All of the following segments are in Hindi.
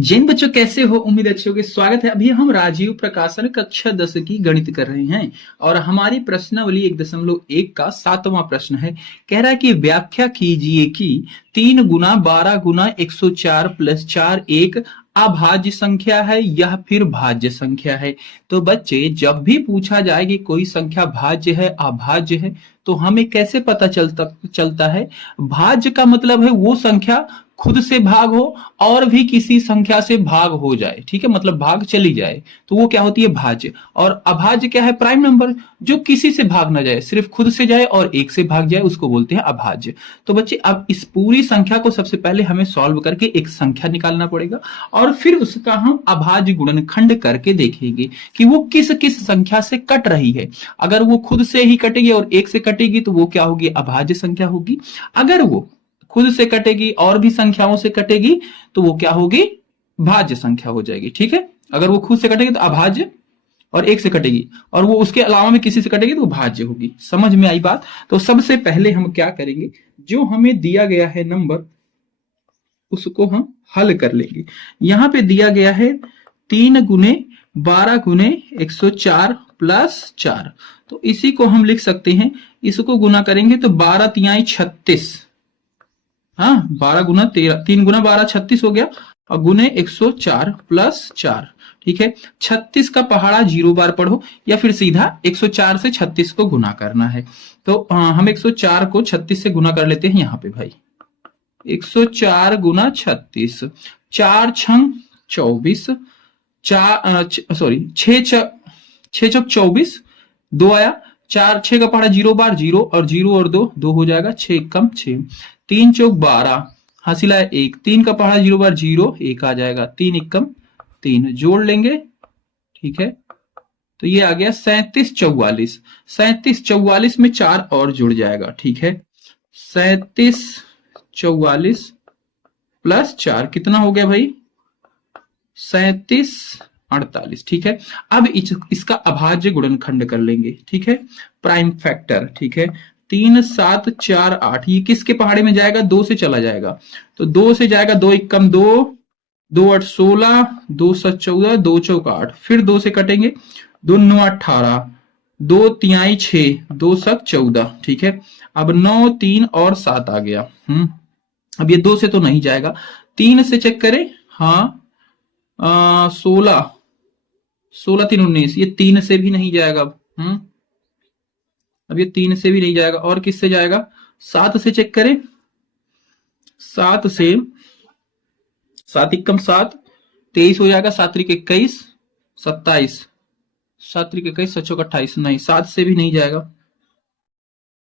जिन बच्चों कैसे हो, उम्मीद अच्छे होगे। स्वागत है। अभी हम राजीव प्रकाशन कक्षा 10 की गणित कर रहे हैं और हमारी प्रश्नावली 1.1 का 7वां प्रश्न है। कह रहा है कि व्याख्या कीजिए कि 3 गुना 12 गुना 104 प्लस 4 एक अभाज्य संख्या है या फिर भाज्य संख्या है। तो बच्चे, जब भी पूछा जाए कि कोई संख्या भाज्य है अभाज्य है तो हमें कैसे पता चलता है। भाज्य का मतलब है वो संख्या खुद से भाग हो और भी किसी संख्या से भाग हो जाए, ठीक है, मतलब भाग चली जाए तो वो क्या होती है, भाज्य। और अभाज्य क्या है, प्राइम नंबर जो किसी से भाग ना जाए, सिर्फ खुद से जाए और एक से भाग जाए, उसको बोलते हैं अभाज्य। तो बच्चे, अब इस पूरी संख्या को सबसे पहले हमें सॉल्व करके एक संख्या निकालना पड़ेगा और फिर उसका हम अभाज्य गुणनखंड करके देखेंगे कि वो किस किस संख्या से कट रही है। अगर वो खुद से ही कटेगी और एक से कटेगी तो वो क्या होगी, अभाज्य संख्या होगी। अगर वो खुद से कटेगी और भी संख्याओं से कटेगी तो वो क्या होगी, भाज्य संख्या हो जाएगी। ठीक है, अगर वो खुद से कटेगी तो अभाज्य, और एक से कटेगी और वो उसके अलावा में किसी से कटेगी तो वो भाज्य होगी। समझ में आई बात। तो सबसे पहले हम क्या करेंगे, जो हमें दिया गया है नंबर उसको हम हल कर लेंगे। यहां पे दिया गया है 3 गुने 12 गुने 104 प्लस 4। तो इसी को हम लिख सकते हैं, इसको गुना करेंगे तो 12 तिहाई 36, हाँ 12 गुना 13, 3 गुना 12 36 हो गया और गुने 104 प्लस 4। ठीक है, 36 का पहाड़ा 0 बार पढ़ो या फिर सीधा 104 से 36 को गुना करना है। तो हम 104 को 36 से गुना कर लेते हैं। यहाँ पे भाई 104 गुना 36, 4 छंग 24, 6 छक 24, 2 आया, 4 6 का पहाड़ा 0 बार 0 और 0 और 2 हो जाएगा, 6 कम 6, 3 चौक 12, हासिल आया 1, 3 का पहाड़ा 0 बार 0, 1 आ जाएगा, 3 एकम 3 जोड़ लेंगे। ठीक है, तो ये आ गया 37 44, 37 44 में 4 और जुड़ जाएगा। ठीक है, 37 44 प्लस 4 कितना हो गया भाई, 37 48। ठीक है, अब इसका अभाज्य गुणनखंड कर लेंगे। ठीक है, प्राइम फैक्टर। ठीक है, 3 7 4 8, ये किसके पहाड़े में जाएगा, 2 से चला जाएगा तो 2 से जाएगा, 2 एकम 2, 2 8 16, 2 7 14, 2 चौक 8, फिर 2 से कटेंगे, 2 9 18, 2 तिहाई 6, 2 7 14। ठीक है, अब 9 3 और 7 आ गया। अब ये 2 से तो नहीं जाएगा, 3 से चेक करें, हाँ 16 16 3 19, ये 3 से भी नहीं जाएगा। अब ये 3 से भी नहीं जाएगा और किससे जाएगा, 7 से चेक करें, 7 से 7 एकम 7, 23 हो जाएगा, 7 त्रिक 21 27, 7 त्रिक 21 7 चौक 28, नहीं 7 से भी नहीं जाएगा।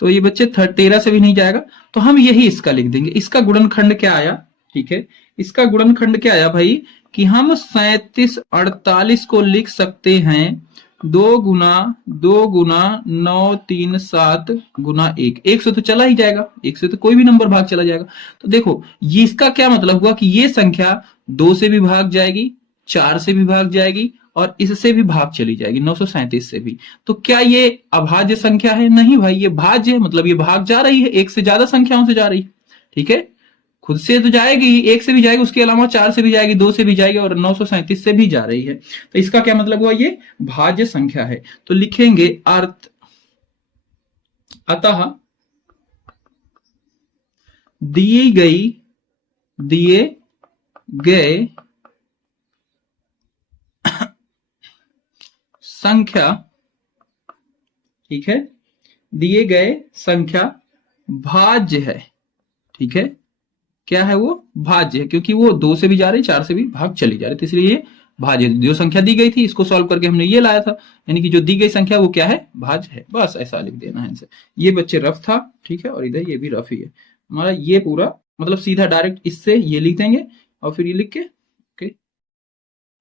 तो ये बच्चे 13 से भी नहीं जाएगा, तो हम यही इसका लिख देंगे। इसका गुणनखंड क्या आया, ठीक है, इसका गुणनखंड क्या आया भाई कि हम 37 48 को लिख सकते हैं 2 गुना 9 3 7 गुना 1, 1 से तो चला ही जाएगा, 1 से तो कोई भी नंबर भाग चला जाएगा। तो देखो ये इसका क्या मतलब हुआ कि ये संख्या 2 से भी भाग जाएगी, 4 से भी भाग जाएगी और इससे भी भाग चली जाएगी, 937 से भी। तो क्या ये अभाज्य संख्या है, नहीं भाई, ये भाज्य है, मतलब ये भाग जा रही है, एक से ज्यादा संख्याओं से जा रही है। ठीक है, खुद से तो जाएगी, एक से भी जाएगी, उसके अलावा 4 से भी जाएगी, 2 से भी जाएगी और 937 से भी जा रही है। तो इसका क्या मतलब हुआ, ये भाज्य संख्या है। तो लिखेंगे अर्थ, अतः दिए गए संख्या, ठीक है, दिए गए संख्या भाज्य है। ठीक है, क्या है, वो भाज्य है, क्योंकि वो 2 से भी जा रही, 4 से भी भाग चली जा रही, तो इसलिए ये भाज्य। जो संख्या दी गई थी इसको सॉल्व करके हमने ये लाया था, यानी कि जो दी गई संख्या वो क्या है, भाज्य है। बस ऐसा लिख देना है इनसे। ये बच्चे रफ था, ठीक है, और इधर ये भी रफ ही है हमारा। ये पूरा मतलब सीधा डायरेक्ट इससे ये लिख देंगे और फिर ये लिख के ओके।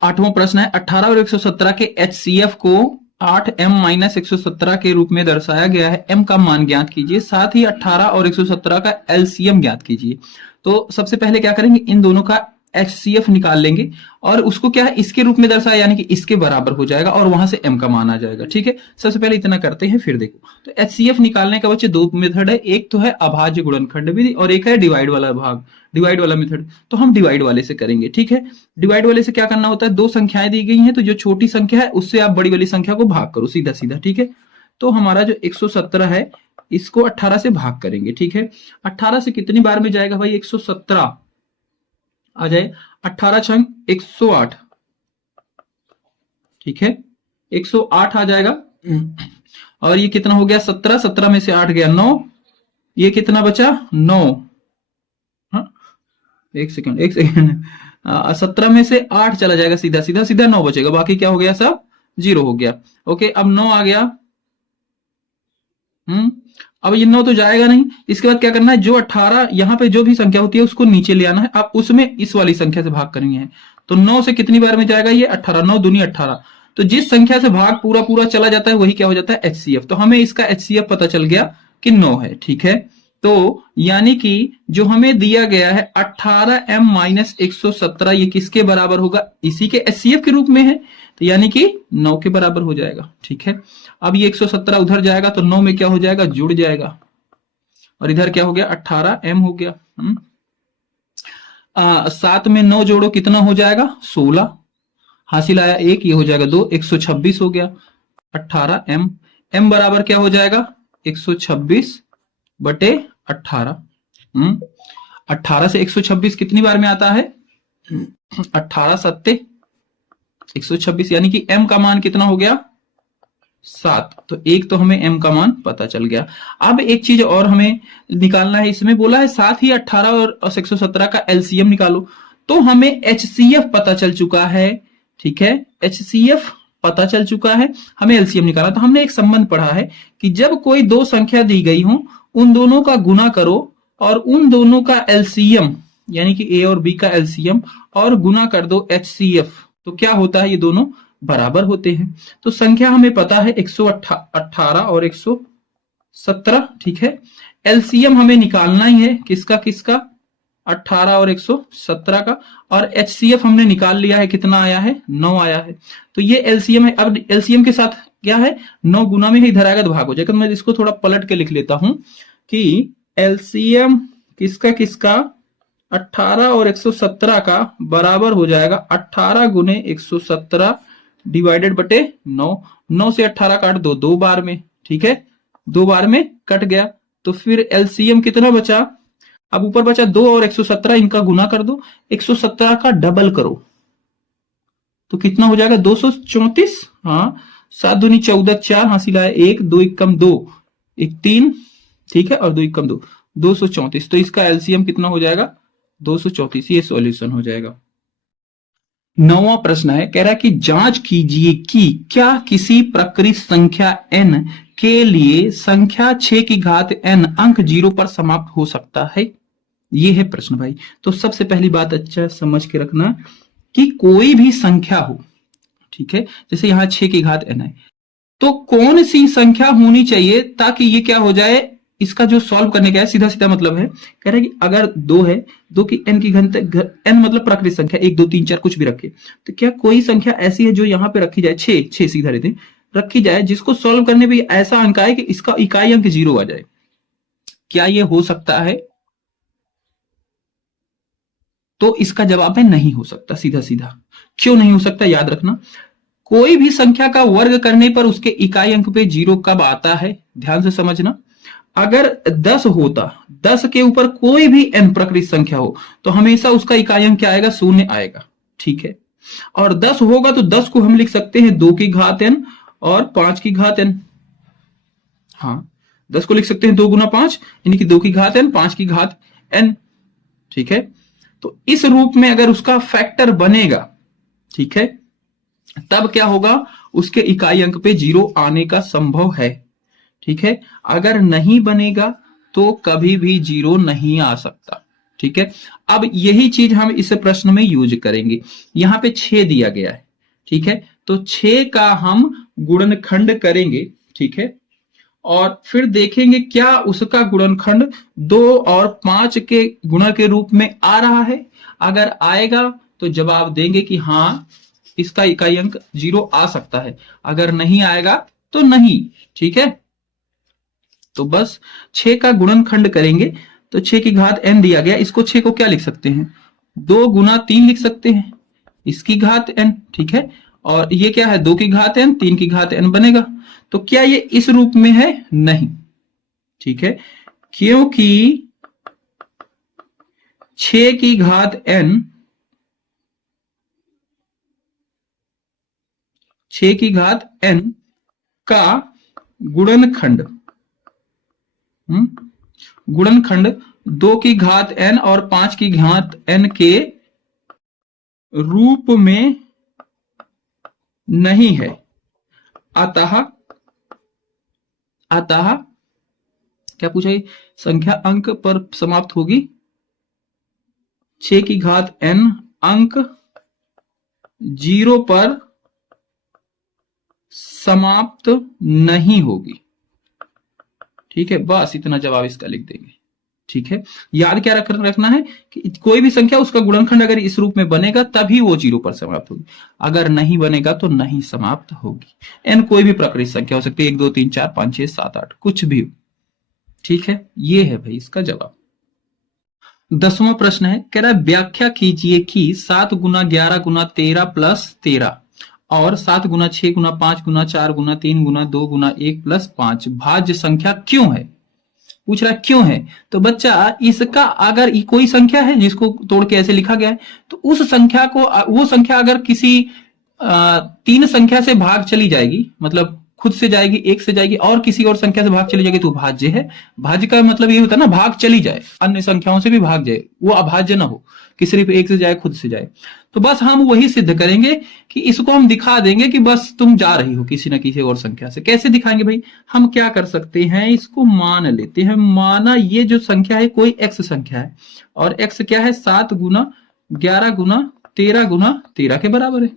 8वां प्रश्न है, 18 और 117 के HCF को 8m-117 के रूप में दर्शाया गया है। m का मान ज्ञात कीजिए, साथ ही 18 और 117 का LCM ज्ञात कीजिए। तो सबसे पहले क्या करेंगे, इन दोनों का HCF निकाल लेंगे और उसको क्या है इसके रूप में दर्शाया, यानी कि इसके बराबर हो जाएगा और वहां से m का मान आ जाएगा। ठीक है, सबसे पहले इतना करते हैं फिर देखो। तो HCF निकालने का बच्चे दो मेथड है, एक तो है अभाज्य गुणनखंड विधि और एक है डिवाइड वाला भाग, डिवाइड वाला मेथड। तो हम डिवाइड वाले से करेंगे। ठीक है, डिवाइड वाले से क्या करना होता है, दो संख्याएं दी गई हैं तो जो छोटी संख्या है उससे आप बड़ी वाली संख्या को भाग करो सीधा सीधा। ठीक है, तो हमारा जो 117 है इसको 18 से भाग करेंगे। ठीक है, 18 से कितनी बार में जाएगा भाई, 117 आ जाए, 18 छंग 108। ठीक है, 108 आ जाएगा और ये कितना हो गया 17, 17 में से 8 गया 9, ये कितना बचा 9। हाँ, एक सेकंड 17 में से 8 चला जाएगा सीधा सीधा, सीधा 9 बचेगा, बाकी क्या हो गया सब 0 हो गया। ओके, अब 9 आ गया। अब ये 9 तो जाएगा नहीं, इसके बाद क्या करना है, जो 18 यहाँ पे जो भी संख्या होती है उसको नीचे ले आना है, आप उसमें इस वाली संख्या से भाग करनी है। तो 9 से कितनी बार में जाएगा ये 18, 9 दूनी 18। तो जिस संख्या से भाग पूरा पूरा चला जाता है वही क्या हो जाता है HCF। तो हमें इसका HCF पता चल गया कि 9 है। ठीक है, तो यानी कि जो हमें दिया गया है 18m माइनस 117 ये किसके बराबर होगा, इसी के HCF के रूप में है, तो यानी कि 9 के बराबर हो जाएगा। ठीक है, अब ये 117 उधर जाएगा तो 9 में क्या हो जाएगा, जुड़ जाएगा और इधर क्या हो गया 18m हो गया। 7 में 9 जोड़ो कितना हो जाएगा 16, हासिल आया 1, ये हो जाएगा 2, 126 हो गया 18m। m बराबर क्या हो जाएगा 126 बटे 18। 18 से 126 कितनी बार में आता है 18 सत्ते 126, यानी कि m का मान कितना हो गया 7। तो एक तो हमें m का मान पता चल गया। अब एक चीज और हमें निकालना है, इसमें बोला है साथ ही 18 और 117 का LCM निकालो। तो हमें HCF पता चल चुका है। ठीक है, HCF पता चल चुका है, हमें LCM निकाला। तो हमने एक संबंध पढ़ा है कि जब कोई दो संख्या दी गई हो उन दोनों का गुना करो और उन दोनों का LCM यानी कि A और B का LCM और गुना कर दो HCF, तो क्या होता है ये दोनों बराबर होते हैं। तो संख्या हमें पता है 118 और 117। ठीक है, LCM हमें निकालना ही है, किसका किसका 18 और 117 का, और HCF हमने निकाल लिया है, कितना आया है 9 आया है। तो ये LCM है। अब LCM के साथ क्या है 9 गुना में ही इधर आएगा तो भाग हो जाएगा। मैं इसको थोड़ा पलट के लिख लेता हूं कि LCM किसका किसका 18 और 117 का बराबर हो जाएगा 18 गुने 117 डिवाइडेड बटे 9। 9 से 18 काट दो 2 बार में। ठीक है, 2 बार में कट गया। तो फिर LCM कितना बचा, अब ऊपर बचा 2 और 117, इनका गुना कर दो, 117 का डबल करो तो कितना हो जाएगा 234। हाँ, 7 दूनी 14, 4 हासिल आया 1, 2 एकम 2, 1 3। ठीक है, और 2 एकम 2, 234। तो इसका LCM कितना हो जाएगा 234। ये सॉल्यूशन हो जाएगा। 9वां प्रश्न है, कह रहा है कि जांच कीजिए कि क्या किसी प्रकृत संख्या n के लिए संख्या 6 की घात n अंक 0 पर समाप्त हो सकता है। ये है प्रश्न भाई। तो सबसे पहली बात अच्छा समझ के रखना कि कोई भी संख्या हो, ठीक है, जैसे यहां 6 की घात n है, तो कौन सी संख्या होनी चाहिए ताकि ये क्या हो जाए, इसका जो सॉल्व करने का है सीधा सीधा मतलब है, कह रहे हैं कि अगर 2 है, 2 की n की घनता, n मतलब प्राकृतिक संख्या 1 2 3 4 कुछ भी रखे, तो क्या कोई संख्या ऐसी है जो यहां पे रखी जाए 6 सीधा रहते रखी जाए, जिसको सॉल्व करने पे ऐसा अंक आए कि इसका इकाई अंक 0 आ जाए। क्या ये हो सकता है? तो इसका जवाब है नहीं हो सकता। सीधा सीधा क्यों नहीं हो सकता, याद रखना, कोई भी संख्या का वर्ग करने पर उसके इकाई अंक पे 0 कब आता है, ध्यान से समझना। अगर 10 होता, 10 के ऊपर कोई भी n प्राकृतिक संख्या हो तो हमेशा उसका इकाई अंक क्या आएगा, 0 आएगा। ठीक है, और 10 होगा तो 10 को हम लिख सकते हैं 2 की घात n और 5 की घात n। हाँ, 10 को लिख सकते हैं 2 गुना 5 यानी कि 2 की घात n 5 की घात n। ठीक है, तो इस रूप में अगर उसका फैक्टर बनेगा, ठीक है, तब क्या होगा, उसके इकाई अंक पे 0 आने का संभव है। ठीक है, अगर नहीं बनेगा तो कभी भी 0 नहीं आ सकता। ठीक है, अब यही चीज हम इस प्रश्न में यूज करेंगे। यहां पे 6 दिया गया है, ठीक है, तो 6 का हम गुणनखंड करेंगे। ठीक है, और फिर देखेंगे क्या उसका गुणनखंड 2 और 5 के गुणा के रूप में आ रहा है। अगर आएगा तो जवाब देंगे कि हाँ इसका इकाई अंक 0 आ सकता है, अगर नहीं आएगा तो नहीं। ठीक है, तो बस 6 का गुणनखंड करेंगे तो 6 की घात n दिया गया, इसको 6 को क्या लिख सकते हैं, 2 गुना 3 लिख सकते हैं, इसकी घात n। ठीक है, और ये क्या है, 2 की घात n, 3 की घात n बनेगा। तो क्या ये इस रूप में है, नहीं। ठीक है, क्योंकि 6 की घात n, 6 की घात n का गुणनखंड, गुणनखंड 2 की घात n और 5 की घात n के रूप में नहीं है। अतः क्या पूछा, संख्या अंक पर समाप्त होगी, 6 की घात n अंक 0 पर समाप्त नहीं होगी। ठीक है, बस इतना जवाब इसका लिख देंगे। ठीक है, याद क्या रखना है कि कोई भी संख्या उसका गुणनखंड अगर इस रूप में बनेगा तभी वो 0 पर समाप्त होगी, अगर नहीं बनेगा तो नहीं समाप्त होगी। n कोई भी प्राकृतिक संख्या हो सकती है, 1 2 3 4 5 6 7 8 कुछ भी हो। ठीक है, ये है भाई इसका जवाब। 10वां प्रश्न है, कह रहा है व्याख्या कीजिए कि 7 गुना 11 गुना 13 प्लस 13 और 7 गुना 6 गुना 5 गुना 4 गुना 3 गुना 2 गुना 1 प्लस 5 भाज्य संख्या क्यों है। पूछ रहा है क्यों है, तो बच्चा इसका अगर कोई संख्या है जिसको तोड़ के ऐसे लिखा गया है, तो उस संख्या को, वो संख्या अगर किसी 3 संख्या से भाग चली जाएगी, मतलब खुद से जाएगी, 1 से जाएगी और किसी और संख्या से भाग चली जाएगी, तो भाज्य है। भाज्य का मतलब ये होता है ना, भाग चली जाए, अन्य संख्याओं से भी भाग जाए, वो अभाज्य ना हो कि सिर्फ 1 से जाए, खुद से जाए। तो बस हम वही सिद्ध करेंगे कि इसको हम दिखा देंगे कि बस तुम जा रही हो किसी ना किसी और संख्या से। कैसे दिखाएंगे भाई, हम क्या कर सकते हैं, इसको मान लेते हैं, माना ये जो संख्या है कोई x संख्या है, और x क्या है, 7 गुना 11 गुना 13 गुना 13 के बराबर है,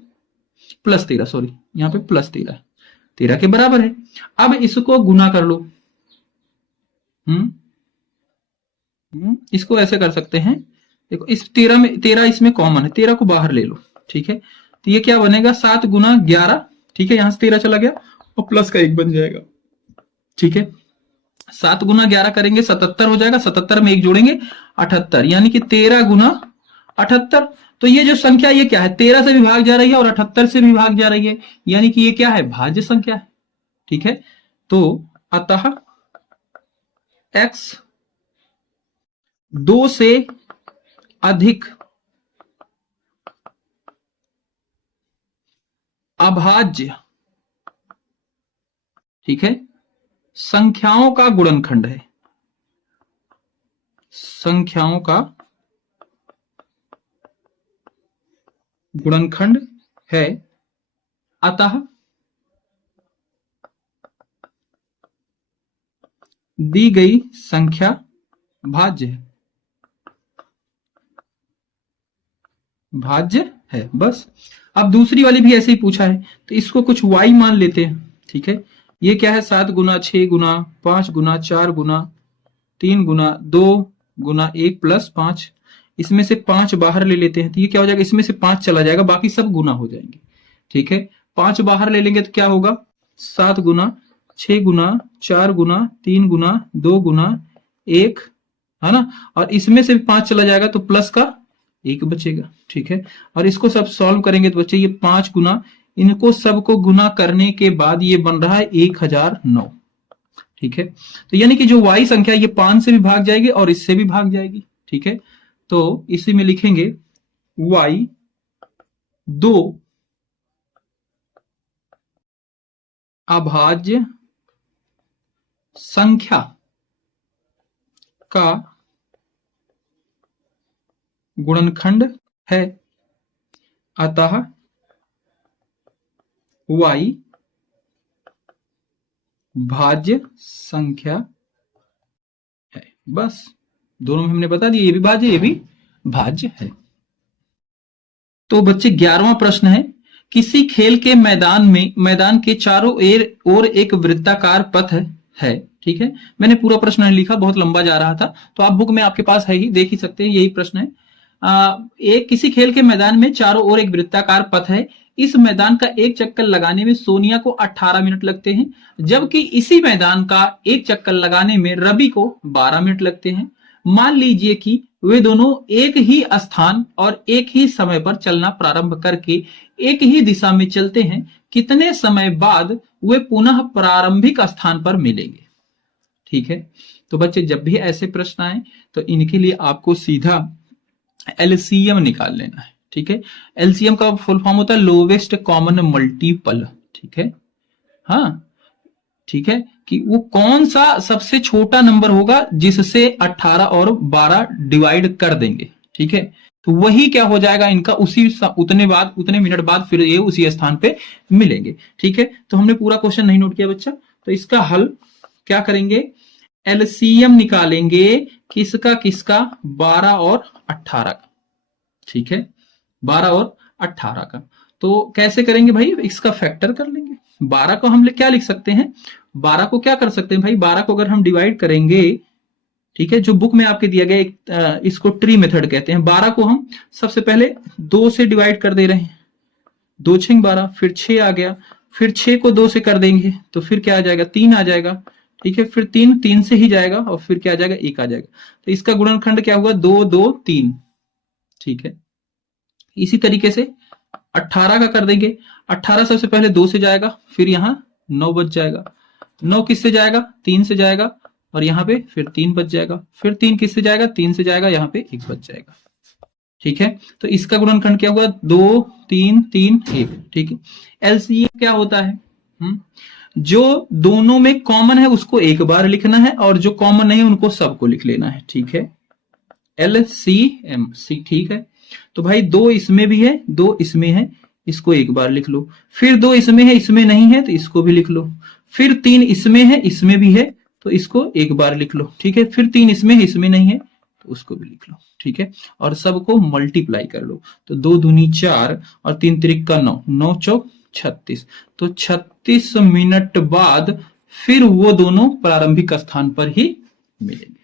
प्लस 13, सॉरी यहाँ पे प्लस 13 के बराबर है। अब इसको गुना कर लो। इसको ऐसे कर सकते हैं, देखो इस 13 में 13 इसमें कॉमन है, 13 को बाहर ले लो। ठीक है, तो ये क्या बनेगा, 7 गुना 11, ठीक है, यहां से 13 चला गया और प्लस का 1 बन जाएगा। ठीक है, 7 गुना 11 करेंगे 77 हो जाएगा, 77 में 1 जोड़ेंगे 78, यानी कि 13 गुना 78। तो ये जो संख्या ये क्या है, 13 से भी भाग जा रही है और 78 से भी भाग जा रही है, यानी कि ये क्या है, भाज्य संख्या है। ठीक है, तो अतः x 2 से अधिक अभाज्य, ठीक है, संख्याओं का गुणनखंड है, संख्याओं का गुणनखंड है। अतः दी गई संख्या भाज्य है, भाज्य है। बस अब दूसरी वाली भी ऐसे ही पूछा है, तो इसको कुछ y मान लेते हैं। ठीक है, ये क्या है, 7 गुना 6 गुना 5 गुना 4 गुना 3 गुना 2 गुना 1 प्लस 5, इसमें से 5 बाहर ले लेते हैं, तो ये क्या हो जाएगा, इसमें से 5 चला जाएगा, बाकी सब गुना हो जाएंगे। ठीक है, 5 बाहर ले लेंगे तो क्या होगा, 7 गुना 6 गुना 4 गुना 3 गुना 2 गुना 1, है ना, और इसमें से 5 चला जाएगा तो प्लस का 1 बचेगा। ठीक है, और इसको सब सॉल्व करेंगे तो बच्चे ये 5 गुना, इनको सबको गुना करने के बाद ये बन रहा है 1009। ठीक है, तो यानी कि जो y संख्या ये 5 से भी भाग जाएगी और इससे भी भाग जाएगी। ठीक है, तो इसी में लिखेंगे y 2 अभाज्य संख्या का गुणनखंड है। अतः y भाज्य संख्या है। बस दोनों में हमने बता दिया, ये भी भाज्य, ये भी भाज्य है। तो बच्चे 11वां प्रश्न है, किसी खेल के मैदान के चारों ओर एक वृत्ताकार पथ है। ठीक है, मैंने पूरा प्रश्न नहीं लिखा, बहुत लंबा जा रहा था, तो आप बुक में आपके पास है ही, देख ही सकते हैं, यही प्रश्न है। एक किसी खेल के मैदान में चारों ओर एक वृत्ताकार पथ है। इस मैदान का एक चक्कर लगाने में सोनिया को 18 मिनट लगते हैं, जबकि इसी मैदान का एक चक्कर लगाने में रवि को 12 मिनट लगते हैं। मान लीजिए कि वे दोनों एक ही स्थान और एक ही समय पर चलना प्रारंभ करके एक ही दिशा में चलते हैं। कितने समय बाद वे पुनः प्रारंभिक स्थान पर मिलेंगे? ठीक है, तो बच्चे जब भी ऐसे प्रश्न आए तो इनके लिए आपको सीधा एलसीएम निकाल लेना है। ठीक है, एलसीएम का फुल फॉर्म होता है लोवेस्ट कॉमन मल्टीपल। ठीक है, हाँ ठीक है, कि वो कौन सा सबसे छोटा नंबर होगा जिससे 18 और 12 डिवाइड कर देंगे। ठीक है, तो वही क्या हो जाएगा इनका, उतने मिनट बाद फिर ये उसी स्थान पे मिलेंगे। ठीक है, तो हमने पूरा क्वेश्चन नहीं नोट किया बच्चा, तो इसका हल क्या करेंगे, एलसीएम निकालेंगे किसका 12 और 18 का। ठीक है, 12 और 18 का तो कैसे करेंगे भाई, इसका फैक्टर कर लेंगे। 12 को हम क्या लिख सकते हैं, 12 को क्या कर सकते हैं भाई, 12 को अगर हम डिवाइड करेंगे, ठीक है, जो बुक में आपके दिया गया इसको ट्री मेथड कहते हैं। 12 को हम सबसे पहले 2 से डिवाइड कर दे रहे हैं, 2 6 12, फिर 6 आ गया, फिर 6 को 2 से कर देंगे तो फिर क्या आ जाएगा, 3 आ जाएगा। ठीक है, फिर 3 से ही जाएगा और फिर क्या आ जाएगा, 1 आ जाएगा। तो इसका गुणनखंड क्या हुआ, 2 2 3। ठीक है, इसी तरीके से 18 का कर देंगे। 18 सबसे पहले 2 से जाएगा, फिर यहां 9 बच जाएगा। 9 किससे जाएगा, 3 से जाएगा, और यहाँ पे फिर 3 बच जाएगा। फिर 3 किससे जाएगा, 3 से जाएगा, यहाँ पे 1 बच जाएगा। ठीक है, तो इसका गुणनखंड क्या हुआ, 2 3 3 1। ठीक है, एलसीएम क्या होता है, जो दोनों में कॉमन है उसको एक बार लिखना है, और जो कॉमन नहीं है उनको सबको लिख लेना है। ठीक है, एलसीएम सी। ठीक है, तो भाई 2 इसमें भी है, 2 इसमें है, इसको एक बार लिख लो। फिर 2 इसमें है, इसमें नहीं है, तो इसको भी लिख लो। फिर 3 इसमें है, इसमें भी है, तो इसको एक बार लिख लो। ठीक है, फिर 3 इसमें है, इसमें नहीं है, तो उसको भी लिख लो। ठीक है, और सबको मल्टीप्लाई कर लो, तो 2 दूनी 4 और 3 त्रिक का 9, 9 चौक 36। तो 36 मिनट बाद फिर वो दोनों प्रारंभिक स्थान पर ही मिलेंगे।